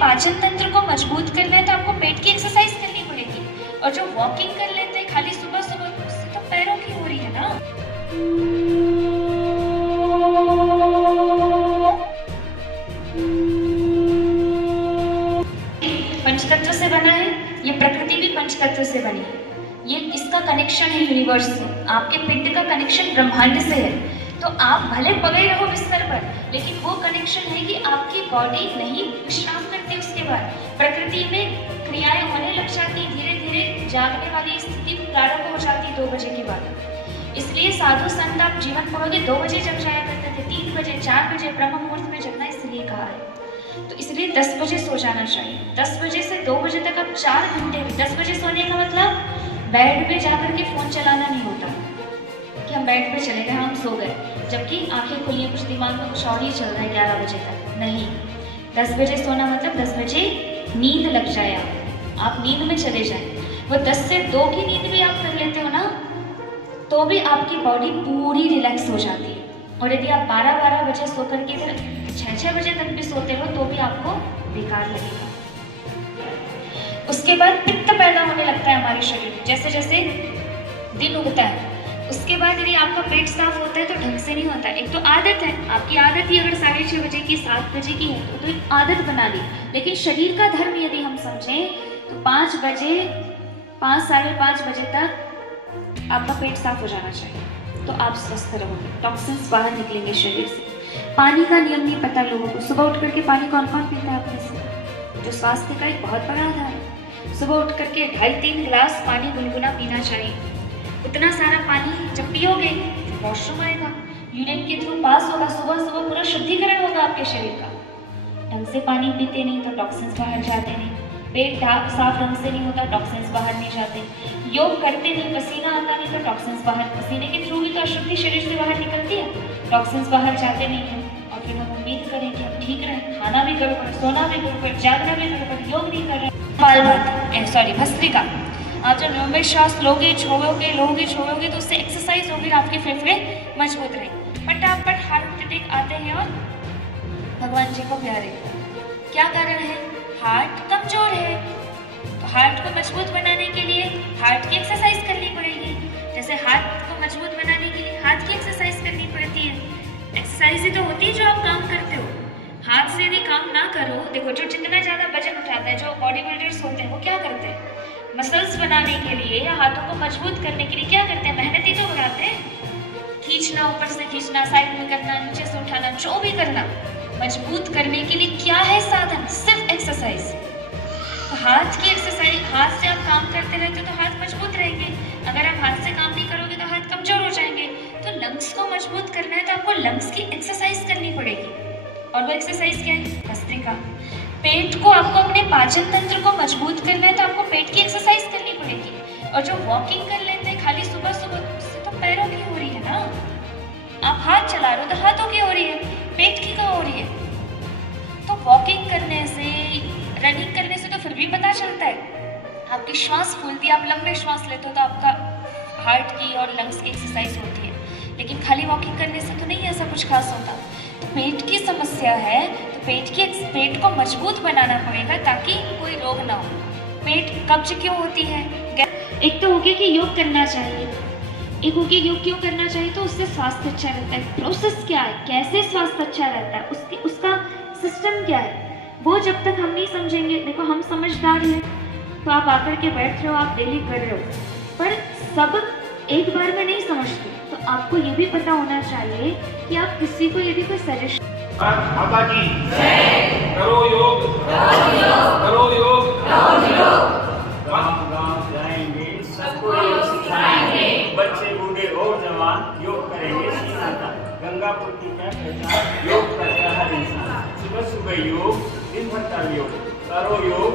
पाचन तंत्र को मजबूत करना है तो आपको पेट की एक्सरसाइज करनी पड़ेगी। और जो वॉकिंग कर लेते हैं खाली सुबह सुबह, उससे तो पैरों की हो रही है ना। पंचतत्व से बना है, ये प्रकृति भी पंचतत्व से बनी है। ये इसका कनेक्शन है यूनिवर्स से, आपके पिंड का कनेक्शन ब्रह्मांड से है। तो आप भले पड़े रहो बिस्तर पर, लेकिन वो कनेक्शन है कि आपकी बॉडी नहीं विश्राम करती। उसके बाद प्रकृति में क्रियाएं होने लग जाती, धीरे धीरे जागने वाली स्थिति प्रारंभ हो जाती 2 बजे के बाद। इसलिए साधु संत आप जीवन पाओगे 2 बजे जग जाया करते थे, 3 बजे 4 बजे ब्रह्म मुहूर्त में जगना इसलिए कहा है। तो इसलिए 10 बजे सो जाना चाहिए। 10 बजे से 2 बजे तक आप 4 घंटे, 10 बजे सोने का मतलब बेड पे जाकर के फोन चलाना नहीं होता कि हम बेड पे चले गए, हम सो गए, जबकि आंखें खुली हैं, कुछ दिमाग में कुछ और ही चल रहा है 11 बजे तक। नहीं, 10 बजे सोना मतलब 10 बजे नींद लग जाए, आप नींद में चले जाए। वो 10 से 2 की नींद भी आप कर लेते हो ना, तो भी आपकी बॉडी पूरी रिलैक्स हो जाती है। और यदि आप 12-12 बजे सो करके इधर 6-6 बजे तक भी सोते हो तो भी आपको बेकार लगेगा। उसके बाद पित्त पैदा होने लगता है हमारे शरीर में, जैसे जैसे दिन उगता है। उसके बाद यदि आपका पेट साफ होता है तो ढंग से नहीं होता। एक तो आदत है, आपकी आदत ही अगर 6:30 बजे की 7 बजे की है तो एक आदत बना ली। लेकिन शरीर का धर्म यदि हम समझें तो 5 बजे 5 साढ़े 5 बजे तक आपका पेट साफ हो जाना चाहिए, तो आप स्वस्थ रहोगे, टॉक्सिन्स बाहर निकलेंगे शरीर से। पानी का नियम नहीं पता लोगों को। सुबह उठ करके पानी कौन कौन पीता है आप में से? जो स्वास्थ्य का एक बहुत बड़ा आधार है। सुबह उठ करके 2.5-3 गिलास पानी गुनगुना पीना चाहिए। उतना सारा पानी जब पियोगे वॉशरूम आएगा, यूरिन के थ्रू पास होगा, सुबह सुबह पूरा शुद्धिकरण होगा आपके शरीर का। ढंग से पानी पीते नहीं तो टॉक्सिन्स बाहर जाते नहीं, पेट साफ ढंग से नहीं होता, टॉक्सिन्स बाहर नहीं जाते। योग करते नहीं, पसीना आता नहीं तो टॉक्सिन्स बाहर, पसीने के थ्रू भी तो अशुद्धि शरीर से बाहर निकलती है, टॉक्सिन्स बाहर जाते नहीं हैं। और फिर हम उम्मीद करें कि हम ठीक रहें, खाना भी गड़बड़, सोना भी गड़बड़, जागना भी गड़बड़, योग नहीं कर रहे। भस्त्रिका, आप जब लंबे श्वास लोगे छोड़ोगे तो उससे एक्सरसाइज होगी, आपके फेफड़े मजबूत रहेंगे। फटाफट हार्ट अटैक आते हैं और भगवान जी को प्यारे। क्या कारण है? हार्ट कमजोर है। तो हार्ट को मजबूत बनाने के लिए हार्ट की एक्सरसाइज करनी पड़ेगी। जैसे हार्ट को मजबूत बनाने के लिए हाथ की एक्सरसाइज करनी पड़ती है। एक्सरसाइज ही तो होती है जो आप काम करते हो। हाथ से यदि काम ना करो, देखो जो जितना ज्यादा वजन उठाता है, जो बॉडी बिल्डर्स होते हैं वो क्या करते हैं? मसल्स बनाने के लिए या हाथों को मजबूत करने के लिए क्या करते हैं? मेहनत ही तो उड़ाते हैं। खींचना, ऊपर से खींचना, साइड में करना, नीचे से उठाना, जो भी करना, मजबूत करने के लिए क्या है साधन? सिर्फ एक्सरसाइज। तो हाथ की एक्सरसाइज, हाथ से आप काम करते रहते हो तो हाथ मजबूत रहेंगे। अगर आप हाथ से काम नहीं करोगे तो हाथ कमजोर हो जाएंगे। तो लंग्स को मजबूत करना है तो आपको लंग्स की एक्सरसाइज करनी पड़ेगी। और वो एक्सरसाइज क्या है? भस्त्रिका। पेट को, आपको अपने पाचन तंत्र को मजबूत करना है तो आपको पेट की एक्सरसाइज करनी पड़ेगी। और जो वॉकिंग कर लेते हैं खाली सुबह सुबह, उससे तो पैरों की हो रही है ना। आप हाथ चला रहे हो तो हाथों की हो रही है, पेट की कहाँ हो रही है? तो वॉकिंग करने से, रनिंग करने से तो फिर भी पता चलता है, आपकी श्वास फूलती है, आप लंबे श्वास लेते हो तो आपका हार्ट की और लंग्स की एक्सरसाइज होती है। लेकिन खाली वॉकिंग करने से तो नहीं ऐसा कुछ खास होता। तो पेट की समस्या है तो पेट को मजबूत बनाना पड़ेगा ताकि कोई रोग ना हो। पेट कब्ज क्यों होती है? एक तो हो गया कि योग करना चाहिए, एक हो गया योग क्यों करना चाहिए, तो उससे स्वास्थ्य अच्छा रहता है। प्रोसेस क्या है, कैसे स्वास्थ्य अच्छा रहता है, उसका सिस्टम क्या है, वो जब तक हम नहीं समझेंगे। देखो हम समझदार हैं तो आप आकर के बैठ रहे हो, आप डेली कर रहे हो, पर सब एक बार में नहीं समझते। तो आपको ये भी पता होना चाहिए कि आप किसी को यदि कोई सजेशन, माता की करो योग, करो योग, गाँव जाएंगे, सबको योग सिखाएंगे, बच्चे बूढ़े और जवान योग करेंगे। गंगापुर की क्या पहचान? योग करता हर इंसान। सुबह सुबह योग, दिन भर का योग, करो योग,